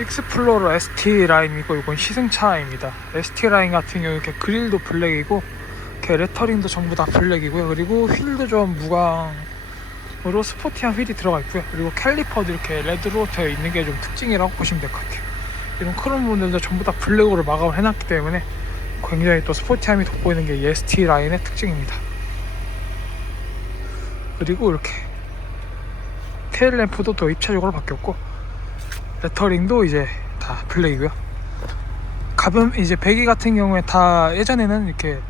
익스플로러 ST 라인이고 이건 시승차입니다. ST 라인 같은 경우 이렇게 그릴도 블랙이고 이렇게 레터링도 전부 다 블랙이고요. 그리고 휠도 좀 무광으로 스포티한 휠이 들어가 있고요. 그리고 캘리퍼도 이렇게 레드로 되어 있는 게 좀 특징이라고 보시면 될 것 같아요. 이런 크롬 부분들도 전부 다 블랙으로 마감을 해놨기 때문에 굉장히 또 스포티함이 돋보이는 게이 ST 라인의 특징입니다. 그리고 이렇게 테일 램프도 또 입체적으로 바뀌었고 레터링도 이제 다 블랙이고요. 가변 이제 배기 같은 경우에 다 예전에는 이렇게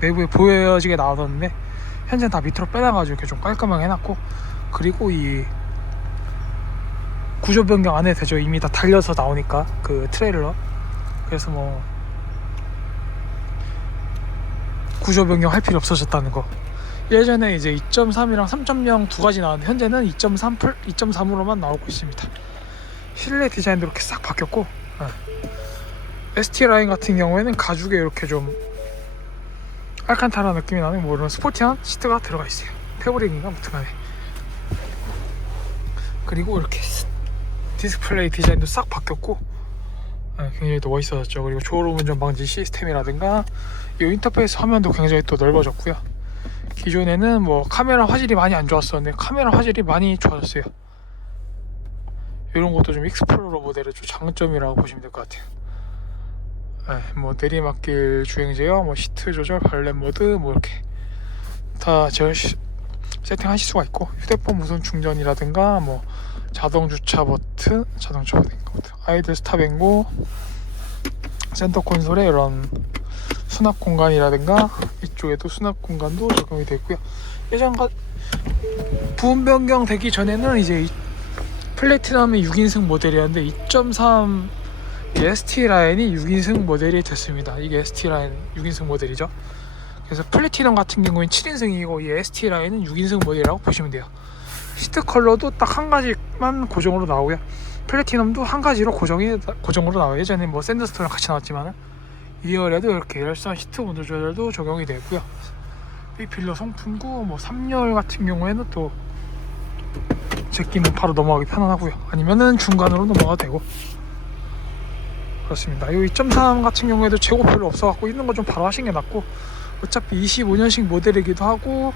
내부에 보여지게 나왔었는데 현재는 다 밑으로 빼놔가지고 이렇게 좀 깔끔하게 해놨고 그리고 이 구조 변경 안 해도 되죠. 이미 다 달려서 나오니까 그 트레일러. 그래서 뭐 구조 변경 할 필요 없어졌다는 거. 예전에 이제 2.3이랑 3.0 두 가지 나왔는데 현재는 2.3풀 2.3으로만 나오고 있습니다. 실내 디자인도 이렇게 싹 바뀌었고 어. ST 라인 같은 경우에는 가죽에 이렇게 좀 알칸타라 느낌이 나는 뭐 이런 스포티한 시트가 들어가 있어요. 패브릭인가 무튼간에 그리고 이렇게 디스플레이 디자인도 싹 바뀌었고 네, 굉장히 또 멋있어졌죠. 그리고 졸음 운전 방지 시스템이라든가 이 인터페이스 화면도 굉장히 또 넓어졌고요. 기존에는 뭐 카메라 화질이 많이 안 좋았었는데 카메라 화질이 많이 좋아졌어요. 이런 것도 좀 익스플로러 모델의 좀 장점이라고 보시면 될 것 같아요. 네, 뭐 내리막길 주행 제어, 뭐 시트 조절, 발렛 모드, 뭐 이렇게 다 시- 세팅하실 수가 있고 휴대폰 무선 충전이라든가 뭐 자동 주차 버튼, 자동 주차 버튼, 아이들 스탑 앵고, 센터 콘솔에 이런 수납 공간이라든가 이쪽에도 수납 공간도 적용이 되어 있고요. 예전 과 부분 변경 되기 전에는 이제 이 플래티넘이 6인승 모델이었는데 2.3 ST 라인이 6인승 모델이 됐습니다. 이게 ST 라인 6인승 모델이죠. 그래서 플래티넘 같은 경우는 7인승이고 이 ST 라인은 6인승 모델이라고 보시면 돼요. 시트 컬러도 딱 한 가지만 고정으로 나오고요. 플래티넘도 한 가지로 고정이 고정으로 나와요. 예전에 뭐 샌드스톤이랑 같이 나왔지만은 2열에도 이렇게 열선 시트 온도 조절도 적용이 되고요. B필러 송풍구, 뭐 3열 같은 경우에는 또 제끼는 바로 넘어가기 편안하고요. 아니면은 중간으로 넘어가도 되고 그렇습니다. 이 2.3 같은 경우에도 재고 별로 없어갖고 있는 거 좀 바로 하시는 게 낫고 어차피 25년식 모델이기도 하고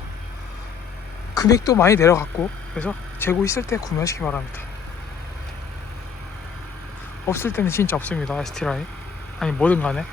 금액도 많이 내려갔고 그래서 재고 있을 때 구매하시기 바랍니다. 없을 때는 진짜 없습니다. ST 라인 아니 뭐든 간에